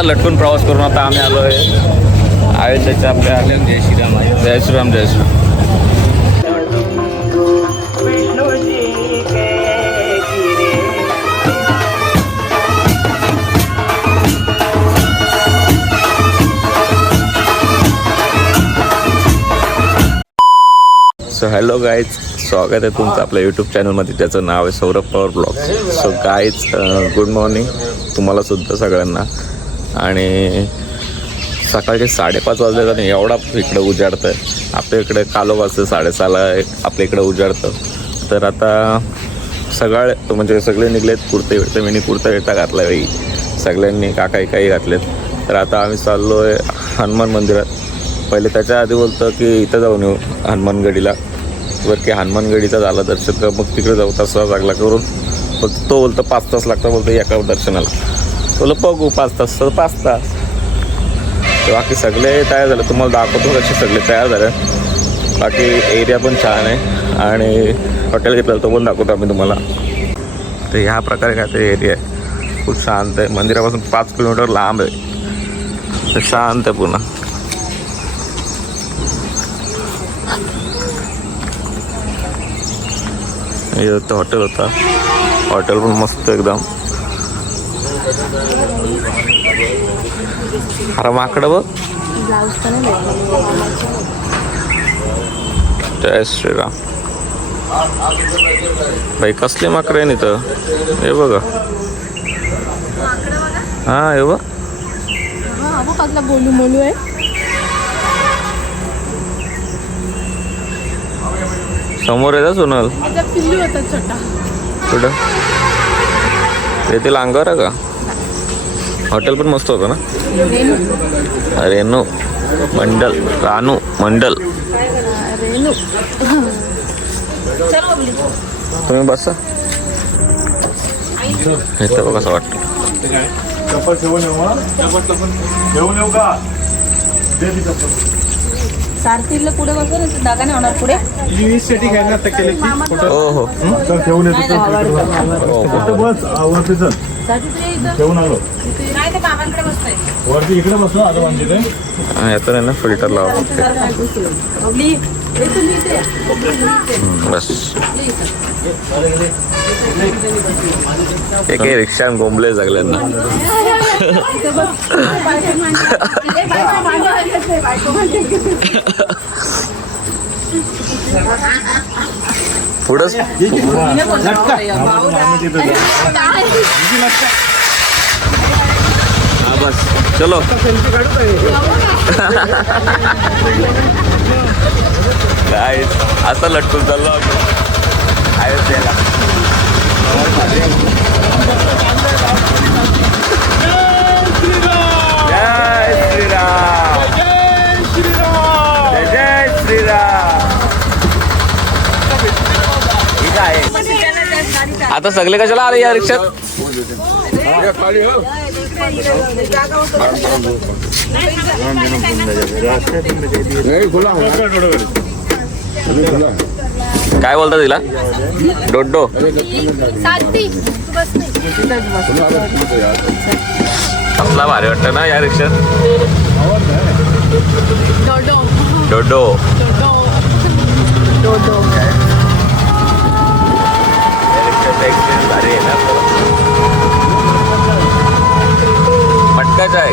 असा लटकून प्रवास करून आता आम्ही आलो आहे अयोध्येच्या आपल्या जय श्रीराम. जय श्रीराम. जय श्रीराम. सो हॅलो गाईज, स्वागत आहे तुमचं आपल्या यूट्यूब चॅनलमध्ये, त्याचं नाव आहे Saurabh Pawar blogs. So guys, good morning तुम्हाला सुद्धा सगळ्यांना. आणि सकाळचे 5:30 वाजले तर एवढा इकडं उजाडतं आहे. आपल्या इकडे कालो वाजतं 6:30ला आपल्या इकडं उजाडतं. तर आता म्हणजे सगळे निघलेत कुर्ते विरते. मी कुर्ता विरता घातला बाई, सगळ्यांनी काही घातलेत. तर आता आम्ही चाललो आहे हनुमान मंदिरात. पहिले त्याच्या आधी बोलतं की इथं जाऊन येऊ हनुमानगडीला, बरं की हनुमानगडीचा झाला दर्शन का मग तिकडे जाऊ तासा लागला करून. पण तो बोलतं 5 तास लागतं, बोलतं एका दर्शनाला. बोललं बघू 5 तास तर 5 तास. तर बाकी सगळे तयार झाले, तुम्हाला दाखवतो कसे सगळे तयार झाले. बाकी एरिया पण छान आहे आणि हॉटेल घेतलं तो पण दाखवतो आम्ही तुम्हाला. तर ह्या प्रकारे काय ते एरिया आहे, खूप शांत आहे. मंदिरापासून 5 किलोमीटर लांब आहे, तर शांत आहे पुन्हा. इथं हॉटेल होता, हॉटेल पण मस्त एकदम. अरे माकडं बघ. जय श्रीराम. बाई कसले माकडं आहे इथं, हे बघा. हा हे बघ, बोलू आहे. समोर आहे का सोनल? कुठं येथील अंगावर आहे का? हॉटेल पण मस्त होतं ना. रेणू मंडल, रानू मंडल. तुम्ही बसा. इथं बघ कसं वाटतं. सारथीला पुढे बसव ना, दागा नाही होणार पुढे. सेटिंग आहे ना आता केली. हो हो ठेवून आलो वरती इकडे बसलो आता म्हणजे याचं आहे ना फिल्टर लावा बस. एक रिक्षा गोंबले सगळ्यांना. पुढंच हा बस चलो. काय असं लटकून चाललो आम्ही अयोध्येला. जय श्रीराम. जय जय श्रीराम. ठीक आहे. आता सगळे कशाला आले या रिक्षात? काय बोलता तिला? डोडो कसला भारी वाटतं ना या रिक्षात. डोडो भारी आहे ना. मटका चाय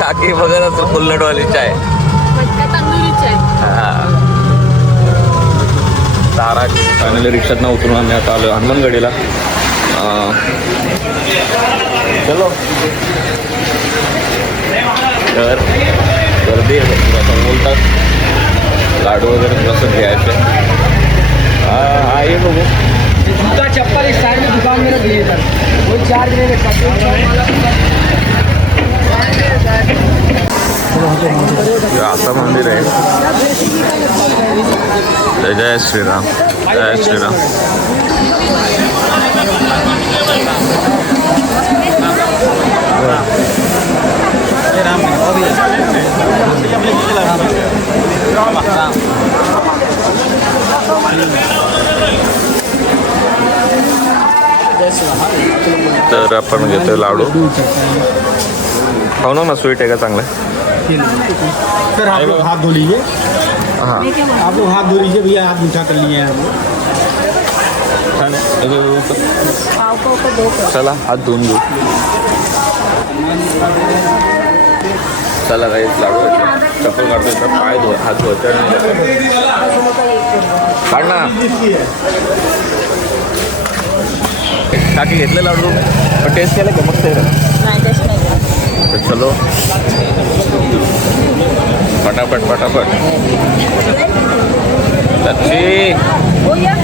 काकी वगैरे फुल्लटवाली चाय. हा तारा फायनली रिक्षातनं उतरून आम्ही आता आलो हनुमानगडीला. चलो. तर गर्दी बोलतात लाडू वगैरे कसं घ्यायचे. हा ये बघू. जूता चप्पल इस साइड में दुकान में दिए सर, वो 4 दिन आता मंदिर आहे. जय जय श्रीराम. जय श्रीराम. तर आपण घेतोय लाडू. खाऊ ना स्वीट आहे का चांगलं? सर आप लोग हाथ धो लीजिए, हां आप लोग हाथ धो लीजिए भैया, हाथ मीठा कर लिए हैं हम लोग। छान आहे. पाव पाव का दो कर. चला हात धुवून घेऊ. चला काही लाडू चप्पल काढतो तर पाय धुवा, हात धुवायचे काढ ना. काकी घेतले लाडू पण टेस्ट केलं का मग ते नाही त्याची नाही करत. तर चलो पटापट पटापट. लक्ष्मी हो या.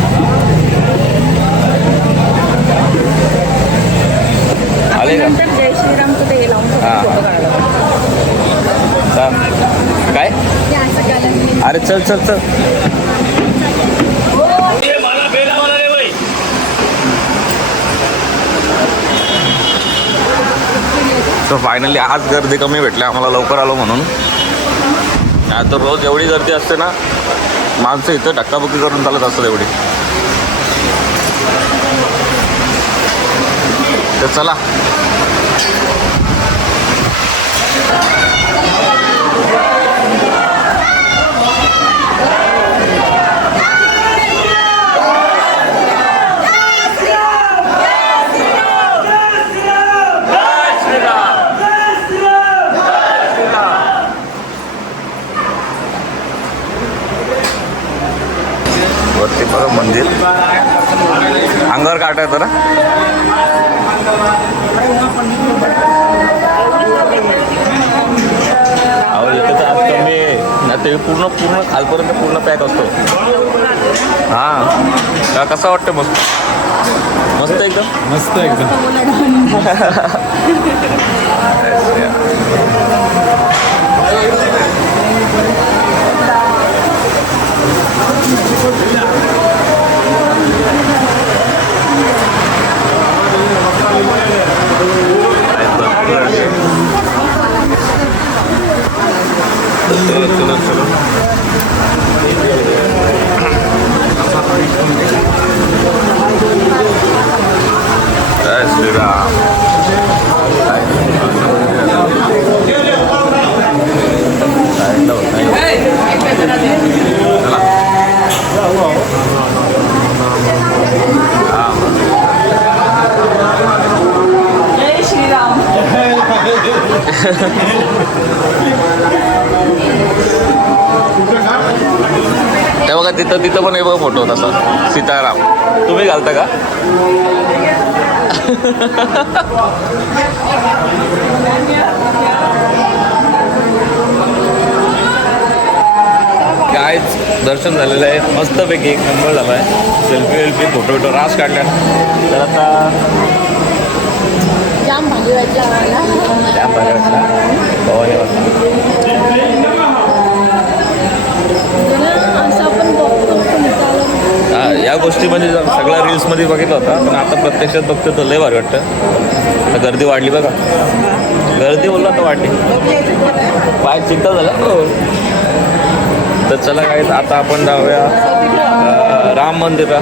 आले का? नंतर जय श्रीरामचं ते लावून हां. फोटो काढायला. काय अरे चल चल चल. तर फायनली आज गर्दी कमी भेटली आम्हाला, लवकर आलो म्हणून. नाही तर रोज एवढी गर्दी असते ना, माणसं इथं धक्काबुक्की करून चालत असतात एवढी. तर चला वरती बघा मंदिर, अंगावर काटा येतं ना. अहो इथं तर आज कमी आहे ना, ते पूर्ण पूर्ण खालपर्यंत पूर्ण पॅक असतो. हां का कसा वाटतं? मस्त मस्त एकदम मस्त एकदम. चलो चलो चलो. जय श्रीराम. जय श्रीराम. ते बघा तिथं तिथं पण हे बघा फोटो तसा सीताराम. तुम्ही घालता का? कायच दर्शन झालेलं आहे मस्तपैकी, एक नंबर झाला आहे. सेल्फी फोटो रास काढल्या. तर आता जाम भाजी वाटला आम्हाला. त्या बघायला पवाने वाटला. असं आपण बघतो पण चालत. या गोष्टीमध्ये सगळ्या रील्समध्ये बघितलं होता, पण आता प्रत्यक्षात बघतो तर लय भारी वाटतं. आता गर्दी वाढली बघा, गर्दी बोलला तर वाढली, पाय चिंता झाला. तर चला काय आता आपण जाऊया राम मंदिरला.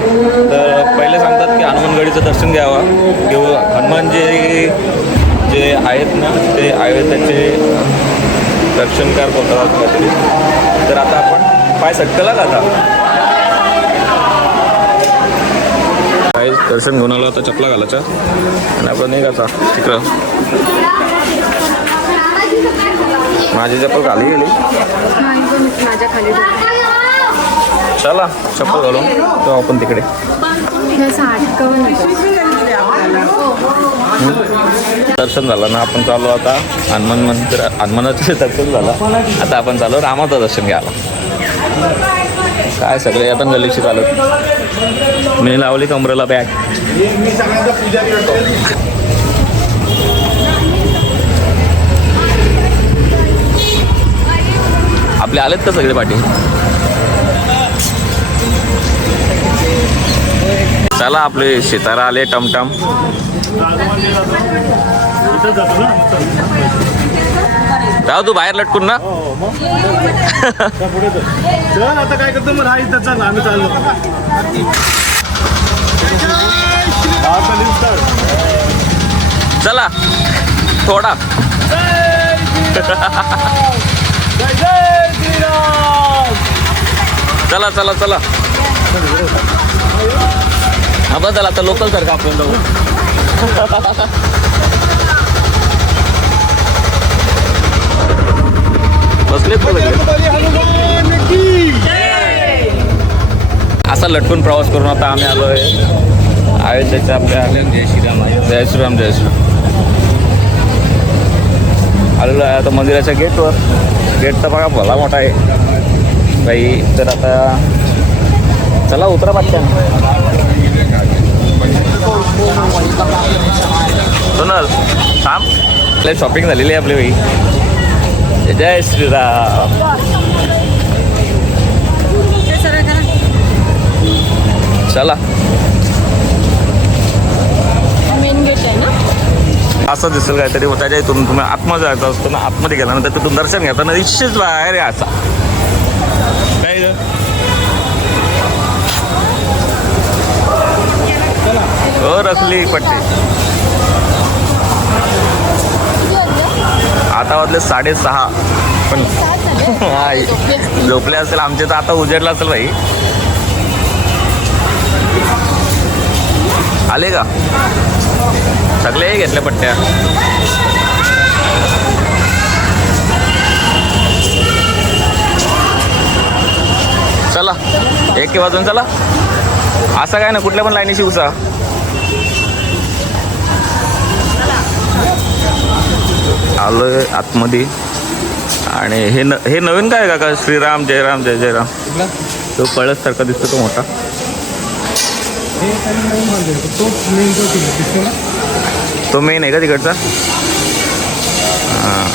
तर पहिले सांगतात की हनुमानगडीचं दर्शन घ्यावं किंवा हनुमानजी जे आहेत ना ते त्याचे दर्शनकार बोलतात काहीतरी. तर आता आपण पाय सटकला का आता काही दर्शन घेऊन आलो. आता चपला घालायचा आणि आपण निघायचा तिकडं. माझी चप्पल खाली गेली. माझ्या खाली चला चप्पल घालून तो आपण तिकडे. दर्शन झालं ना, आपण चालू आता हनुमान मंदिर. हनुमानाचं दर्शन झालं, आता आपण चालू रामाचं दर्शन घ्यायला. काय सगळे आता गल्लीशी चालत. मी लावली कमरेला बॅग. मी सगळ्यांचा पुजारी होतो. आपले आलेत का सगळे पाठी? चला आपले सितारा आले टमटम. जाऊ तू बाहेर लटकून ना. चल आता काय करतो मग, राहायचं चल आम्ही चाललो. चला थोडा. चला चला चला हा बदल आता लोकल सारखं आपण जाऊ. बसले असा लटकून प्रवास करून आता आम्ही आलोय अयोध्येच्या आपल्या जय श्रीराम जय श्रीराम जय श्रीराम आलेलो आहे आता मंदिराच्या गेटवर. गेट तर बघा भला मोठा आहे बाई. तर आता चला उतरा बादशाह. सोनल थांब आपल्या शॉपिंग झालेली आहे आपली बाई. जय श्रीराम. चला मेन गेट आहे ना. असं दिसेल काहीतरी त्याच्या इथून तुम्ही आतमध्ये जायचं असतं ना. आतमध्ये गेल्यानंतर तिथून दर्शन घेताना निश्चित बाहेर यायचा. काय हो रखली पट्टी. आता वाजले 6:30 पण हा झोपले असेल आमचे तर आता उजेडला असेल भाई. आले का सगळे घेतल्या पट्ट्या. चला 1 वाजून चला. असं काय ना कुठल्या पण लाईनीशी उसा. आलोय आतमध्ये. आणि हे नवीन काय का श्रीराम जयराम जय जयराम तो कळससारखा दिसतो तो मोठा. तो मेन आहे का तिकडचा. हां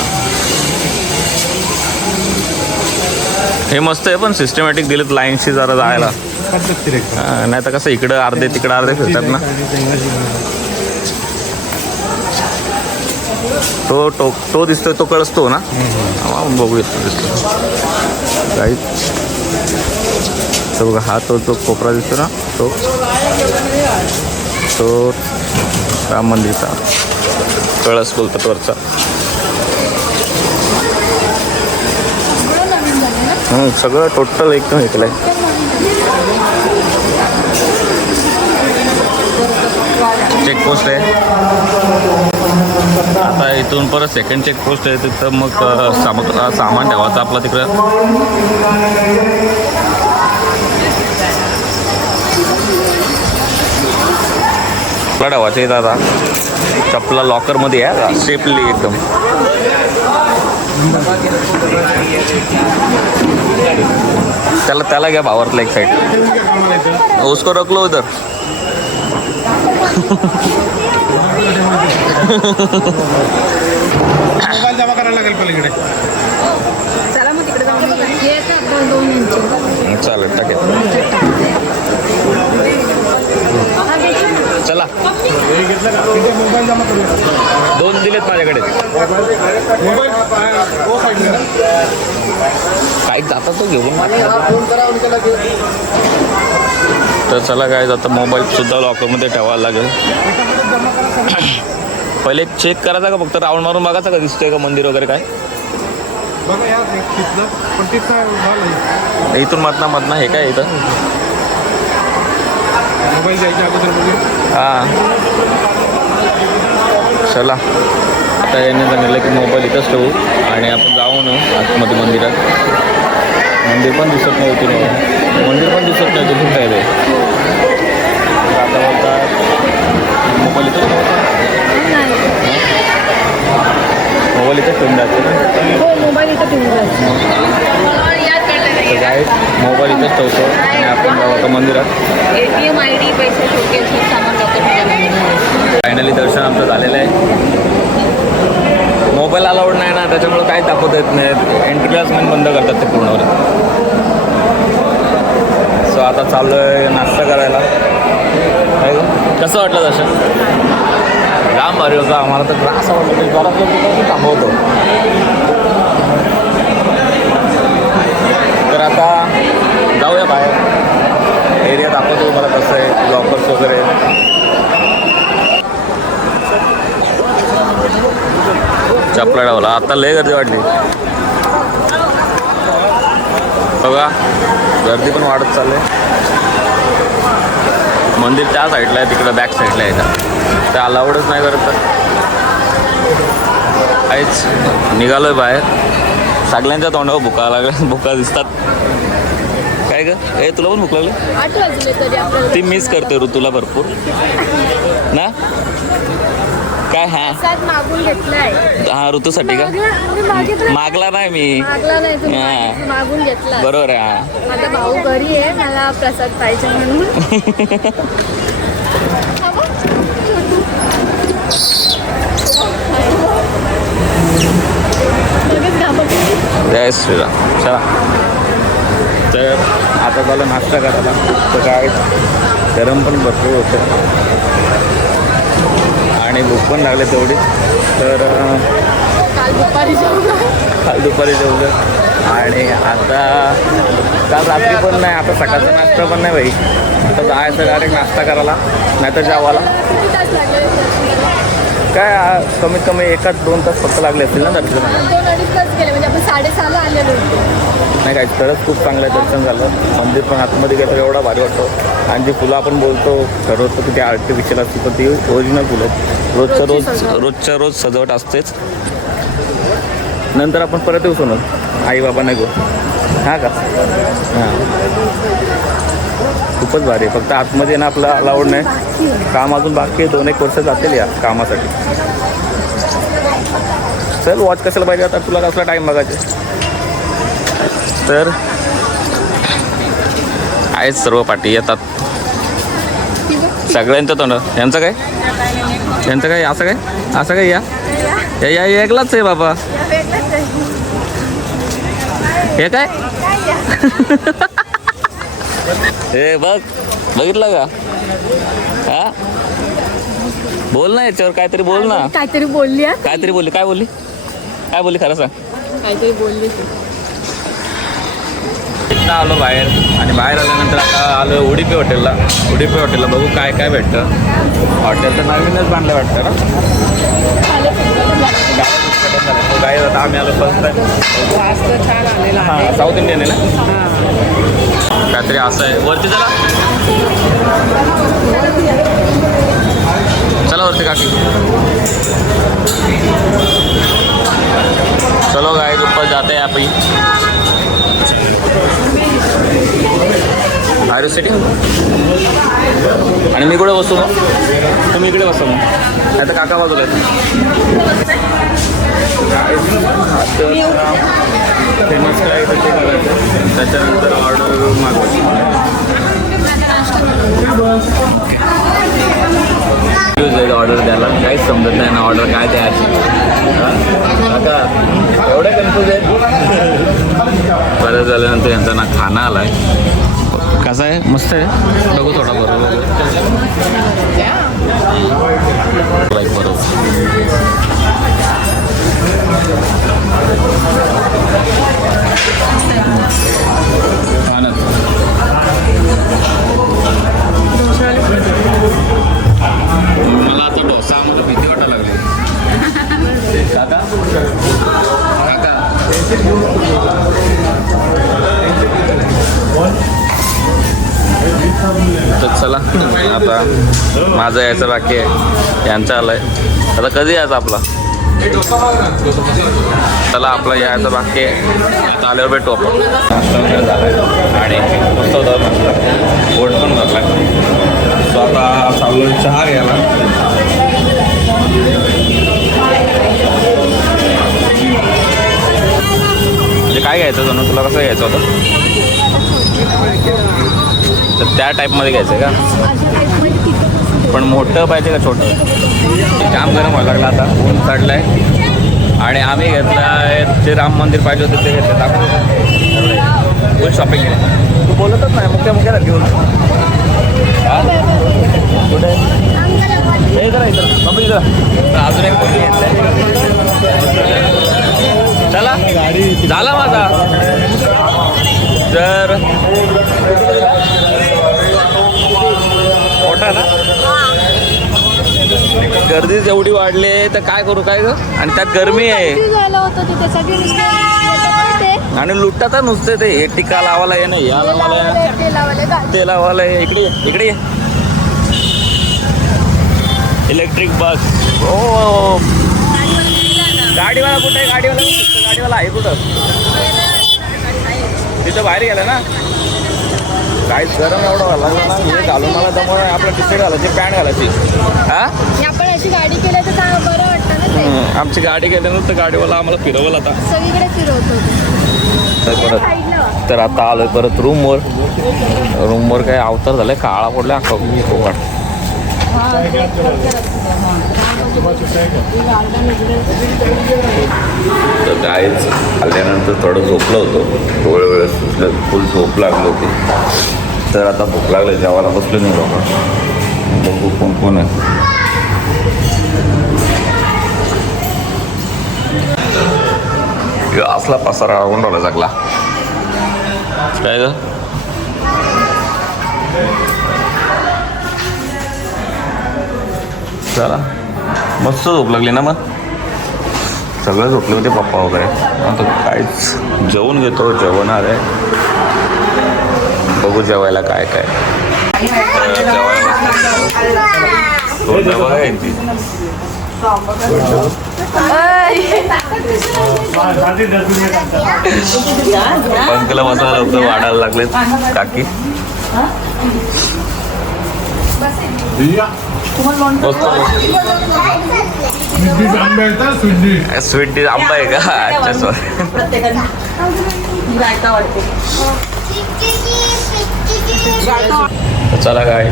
हे मस्त आहे पण सिस्टमॅटिक दिलेत लाईनशी जरा जायला. नाही तर कसं इकडं अर्धे तिकडं अर्धे फिरतात ना. तो दिसतोय तो कळसतो ना. बघू येतो दिसतो काही. तो बघा हा तो कोपरा दिसतो ना तो राम मंदिरचा कळस बोलतात वरचा. सगळं टोटल एकदम ऐकलंय. चेकपोस्ट आहे आता. इथून परत सेकंड चेकपोस्ट आहे तिथं मग सामान ठेवायचं आपलं तिकडं. ठेवायचं आहे दादा. चपला लॉकरमध्ये आहे सेफली एकदम. त्याला घ्या भावातला एक साईड. उसको रख लो उधर. मोबाईल जमा करायला लागेल पलीकडे. चला मग तिकडे जाऊन 2 इंच. चालेल टाकेल. चला मोबाईल जमा करूया. 2 दिलेत माझ्याकडे. मोबाईल काही जाता तो घेऊन. तर चला काय आता मोबाईलसुद्धा लॉकरमध्ये ठेवायला लागेल. पहिले चेक करायचा का फक्त राऊंड मारून बघायचा का दिसतोय का मंदिर वगैरे काय. बघा यार तिथलं पण तिथं इथून मधना हे काय इथं. मोबाईल द्यायच्या अगोदर बघूया. हां चला आता याने सांगितलं की मोबाईल इथंच ठेवू आणि आपण जाऊ ना आतमध्ये मंदिरात. मंदिर पण दिसत नाही इथून. मंदिर पण दिसत नाही तिथून काय ते. आता बोलता मोबाईल इथंच ठेवायचा. मोबाईल इथंच ठेवून द्यायचं. हो मोबाईल इथं ठेवून जायचं. तर काय मोबाईल इथंच ठेवतो आणि आपण जाऊ आता मंदिरात. ATM ID पैसे शोकेस सामान लॉकर. फायनली दर्शन आमचं झालेलं आहे. मोबाईल अलाउड नाही ना त्याच्यामुळे काही दाखवता येत नाही. एंट्री क्लास पण बंद करतात ते पूर्ण. सो आता चाललो आहे नाश्ता करायला. कसं वाटलं दर्शन. जाम भारी होता. आम्हाला तर असं वाटलं की घरातलं तिथं थांबवतो. तर आता जाऊया बाहेर. एरिया दाखवतो मला कसं आहे लॉकर्स वगैरे. चपला डावला आता लय गर्दी वाढली बघा गर्दी पण वाढत चालले मंदिर त्या साईडला आहे तिकडं बॅक साईडला आहे त्या अलाउडच नाही करत काहीच निघालोय बाहेर सगळ्यांच्या तोंडावर भुका लागल्या भुका दिसतात काय ग ए तुला पण भूक लागली 8 वाजले तरी आपल्याला ती मिस करते ऋतूला भरपूर ना काय हा प्रसाद मागून घेतलाय हा ऋतूसाठी का मागला नाही मी मागला नाही तुम्ही हा. मागून घेतला बरोबर आहे हा माझा भाऊ घरी आहे मला प्रसाद पाहिजे म्हणून लगेच घाबरते. जय श्रीराम चला तर आता झालं नाश्ता करायला तर काय गरम पण भरपूर होतं आणि भूक पण लागले तेवढी तर काल दुपारी जेवलो काल दुपारी जेवलं आणि आता काल रात्री पण नाही आता सकाळचा नाश्ता पण नाही भाई आता जायचं डायरेक्ट नाश्ता करायला नाही तर जेवायला किती तास लागले काय कमीत कमी 1-2 तास फक्त लागले असतील ना दर्शनाला 2-2.5 तास गेले म्हणजे आपण 6:30ला आलेलो होतो नाही काय खरंच खूप चांगलं दर्शन झालं मंदिर पण आतमध्ये गेलं एवढा भारी वाटतो आणि जी फुलं आपण बोलतो ठरवतो की ती आर्टिफिशियल असते तर ती ओरिजिनल फुलं रोजच्या रोज सजावट असतेच नंतर आपण परत येऊ सोनल आई बाबा नाही गो हां का हां खूपच भारी आहे फक्त आतमध्ये ना आपलं अलाउड नाही काम अजून बाकी आहे 2-1 वर्ष जातील या कामासाठी चल वॉच कशाला पाहिजे आता तुला कसला टाईम बघायचे तर आहेच सर्व पाठी येतात सगळ्यांचं तोंड यांचं काय असं काय या एकलाच आहे बाबा हे काय हे बघितलं का हा बोल ना याच्यावर काहीतरी बोल ना काहीतरी बोलली आहे काय बोलली खरं सांग काहीतरी बोलली इथं आलो बाहेर आणि बाहेर आल्यानंतर आता आलो उडुपी हॉटेलला बघू काय काय भेटतं हॉटेल तर नवीनच बांधलं वाटतं ना काय आता आम्ही आलो फर्स्ट टाइम छान आलेला हां साऊथ इंडियन आहे ना काहीतरी असं आहे वरती चला वरती काकी चलो गाइस ऊपर जाते हैं आप ही आर सिटी आणि मी कुठे बसू मग तुम्ही इकडे बसू मग नाही तर काका बाजूला आहेत फेमस काय ते बघायचं त्याच्यानंतर ऑर्डर मागवायची ऑर्डर द्यायला काहीच समजत नाही ना ऑर्डर काय द्यायची काका एवढं कन्फ्यूज आहे बरं झाल्यानंतर यांचा ना खाना आलाय कसा आहे मस्त आहे बघू थोडा बरोबर मला आता डोसामध्ये भीती वाटायला लागली काका तर चला आता माझं यायचं बाकी आहे यांचं आलंय आता कधी यायचं आपला चला आपलं यायचं बाकी आहे आता आल्यावर भेटू आपण नाश्ता वगैरे झाला आहे आणि मस्त होता पोट पण भरला सो आता चाललो चहा घ्यायला म्हणजे काय घ्यायचं होतं ना तुला कसं घ्यायचं होतं तर त्या टाईपमध्ये घ्यायचं आहे का पण मोठं पाहिजे का छोटं जाम गरम व्हायला लागला आता ऊन चढलं आहे आणि आम्ही घेतलं आहे जे राम मंदिर पाहिजे होते ते घेतलं दाखवतो फुल शॉपिंग केली तू बोलतच नाही मुख्य घेऊन कुठे हे करा इथं बाबा इथं अजून एक कोणी घेतलं चला झाला माझा जर मोठा ना गर्दीच एवढी वाढली आहे तर काय करू काय ग आणि त्यात गरमी आहे झालं होतं ते त्यासाठी नुसतं आणि लुटतात नुसते ते हे टिका लावायला ये नाही या लावायला ते लावायला ये. इकडे ये, इकडे ये. इलेक्ट्रिक बस हो गाडीवाला कुठे आहे गाडीवाला आहे कुठं तिथं बाहेर गेलं ना काहीच गरम एवढं व्हायला लागलं ना हे घालून मला त्यामुळे आपलं टी शर्ट घालायची पॅन्ट घालायची हा आपण अशी गाडी केली तर बरं वाटतं ना ते आमची गाडी गेल्यानंतर गाडीवाला आम्हाला फिरवलं आता सगळीकडे फिरवतो तर परत तर आता आलोय परत रूमवर काय अवतार झालाय काळा पडला कोकण तर गायच आल्यानंतर थोडं झोपलं होतं वेळ सुटलं फुल झोप लागली होती तर आता भूक लागली जेवायला बसलो नाही लोक बघू कोण कोण आहे असला पसारा उंडवला लागला काय ग चला मस्त झोप लागली ना मग सगळे झोपले होते पप्पा वगैरे आता काहीच जेवून घेतो जेवण आलंय बघू जेवायला काय काय जेवायला ती पंकला बसायला होतं वाढायला लागले काकी स्वीट डिश आंबा आहे का अच्छा सॉरी चला काय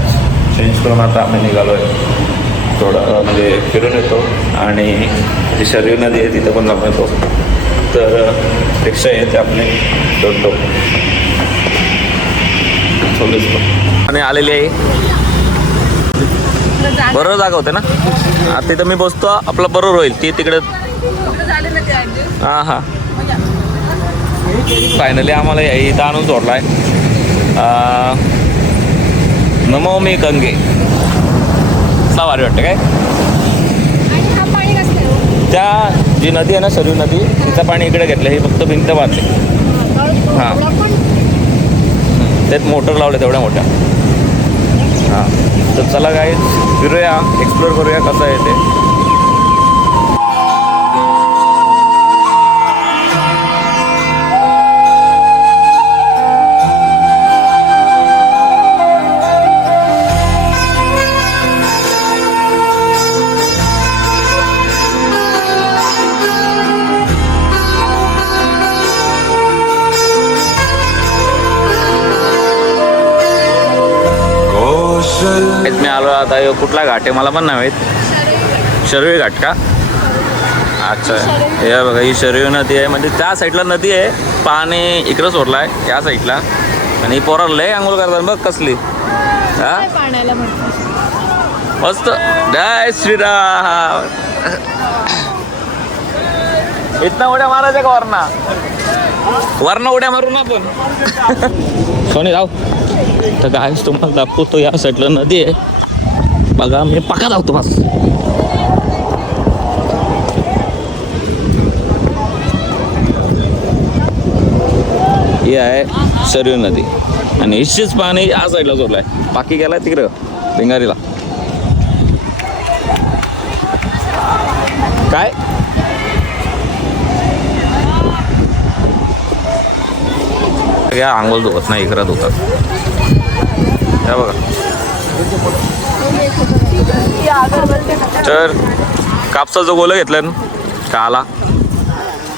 चेंज करून आता आम्ही निघालोय थोडं म्हणजे फिरून येतो आणि जी शरीर नदी आहे तिथं पण जाऊन येतो तर रिक्षा येते आपली दोन आणि आलेली आहे बरोबर जागा होते ना आता तिथं मी बसतो आपलं बरोबर होईल ती तिकडे हां हां फायनली आम्हाला इथं आणून सोडला आहे नमामि गंगे चा भारी वाटतं काय त्या जी नदी आहे ना सरयू नदी तिचं पाणी इकडे घेतलं हे फक्त भिंत बांधले हां त्यात मोटर लावले तेवढ्या मोठ्या हां तर चला काय फिरूया एक्सप्लोर करूया कसं आहे ते मी आलो आता कुठला घाट आहे मला पण नाही माहीत शरवी घाट का अच्छा हे बघा ही शरवी नदी आहे म्हणजे त्या साईडला नदी आहे पाणी इकडं सोडलं आहे या साईडला आणि पोराला लय आंघोळ करतात बघ कसली हा मस्त जय श्रीराम इतना उड्या मारायच्या का वरना उड्या मारू ना आपण सोनी जाऊ तर गायच तुम्हाला दाखवतो या साईडला नदी आहे बघा मी पका धावतो बस ही आहे सरयू नदी आणि हिशीच पाणी या साईडला सोडलाय बाकी गेलाय तिकडं भिंगारीला काय या आंघोळ धुवत नाही इकडं धुतात या बघा तर कापसाचं गोलं घेतलं काला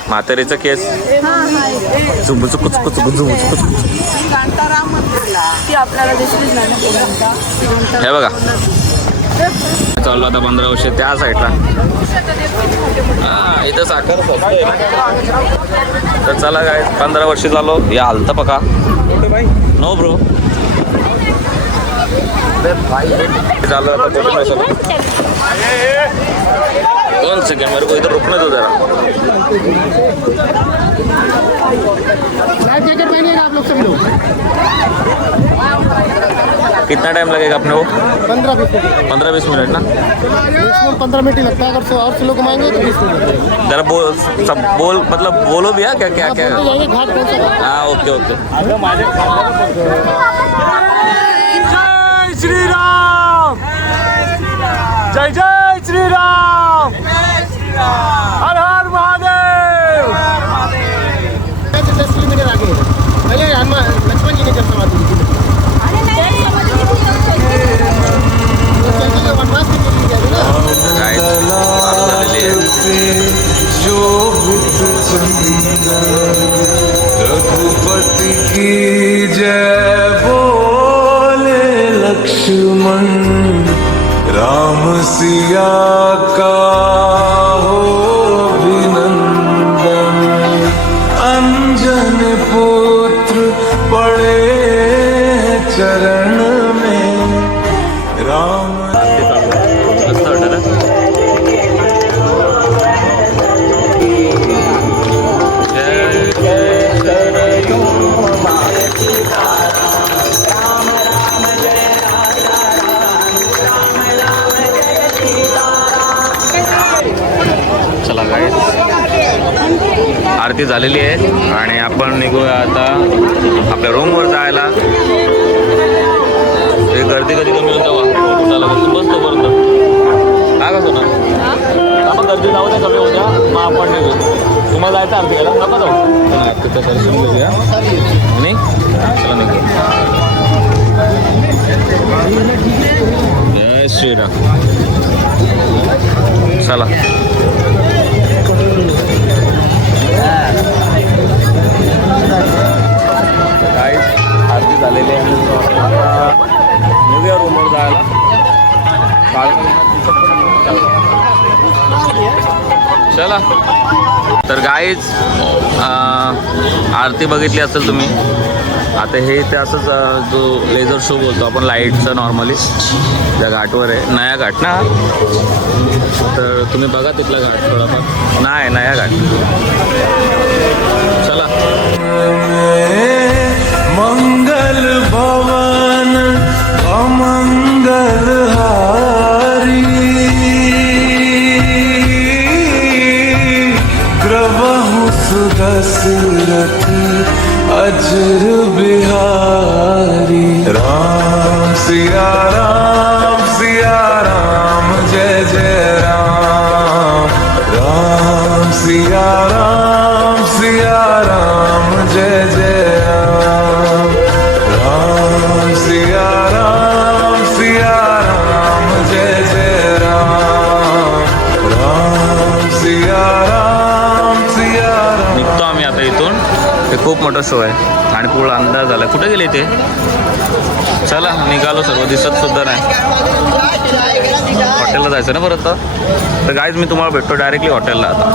म्हातारीचा केस हे बघा चालू आता 15 वर्ष त्या साईडला हा इथं साखर तर चला काय 15 वर्ष झालो या हालतं पका नो ब्रो चालू आता कोचिंग मसाला 2 सेकंड मेरे को इधर रुकने दो जरा। लाइफ जैकेट पहनिएगा आप लोग सब लोग। कितना टाइम लगेगा अपने को? 15-20 मिनट ना? मैक्सिमम 15 मिनट ही लगता है। अगर और स्लो घुमाएंगे तो 20 मिनट लगेगा। जरा बोल मतलब बोलो भी क्या क्या क्या? जाइए घाट कौन सा? हाँ ओके ओके। जय श्री राम, जय जय श्री राम, हर हर महादेव। 10 किलोमीटर आगे पहले हनुमान लक्ष्मण जी ने जब समाधि ली थी। वनवास के लिए गए थे ना। रघुपति की जय बोले लक्ष्मण, राम सिया का हो अभिनंदन। अंजन पुत्र पड़े चरण में, राम मस्त वाटतं ना? चला गाईस, आरती झालेली आहे आणि आपण निघूया आता आपल्या रूमवर जायला. हे गर्दी कधी कमी होतं कुठाला बसून बसतो पर्यंत काय कसं ना आपण गर्दी जाऊ द्या, कमी होत्या मग आपण निघू. तुम्हाला जायचं आरती घ्यायला नका जाऊ. चला आरतीचं दर्शन घेऊया आणि चला निघू. जय श्रीराम. चला काय आरती झालेली आहे. निघूया रूमवर जायला. चला तर गाईज आरती बघितली असेल तुम्ही. आता हे ते असंच जो लेझर शो बोलतो आपण लाईटचं नॉर्मली त्या घाटवर आहे. नया घाट ना, तर तुम्ही बघा तिथला घाट थोडाफार. नाही नया घाट. चला मंगल भवन अमंगल हारी, प्रभु सुदशरथ अजर बिहारी। राम सिया राम जय जय राम। राम सिया राम जय जय राम। राम सिया राम जय जय राम। राम सिया राम निघतो आम्ही आता इथून. हे खूप मोठा शो आहे आणि पूर्ण अंदाज झाला. कुठे गेले ते? चला निघालो, सर्व दिसत सुद्धा नाही. हॉटेलला जायचं ना परत. तर गाईज मी तुम्हाला भेटतो डायरेक्टली हॉटेलला. आता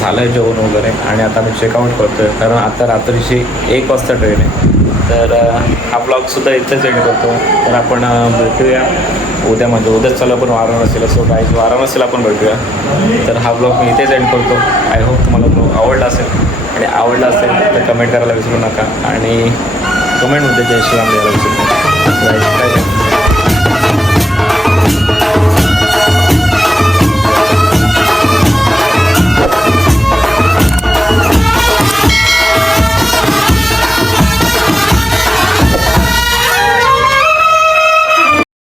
झालं आहे जेवण वगैरे आणि आता मी चेकआउट करतो आहे, कारण आता रात्रीची 1 वाजता ट्रेन आहे. तर हा ब्लॉगसुद्धा इथेच एंड करतो. तर आपण भेटूया उद्या, म्हणजे उद्याच चालू आपण वाराणसीला. सो गाईज वाराणसीला आपण भेटूया. तर हा ब्लॉग मी इथेच एंड करतो. आय होप तुम्हाला ब्लॉग आवडला असेल, आणि आवडला असेल तर कमेंट करायला विसरू नका आणि कमेंटमध्ये जय श्रीराम लिहायला विसरू नका.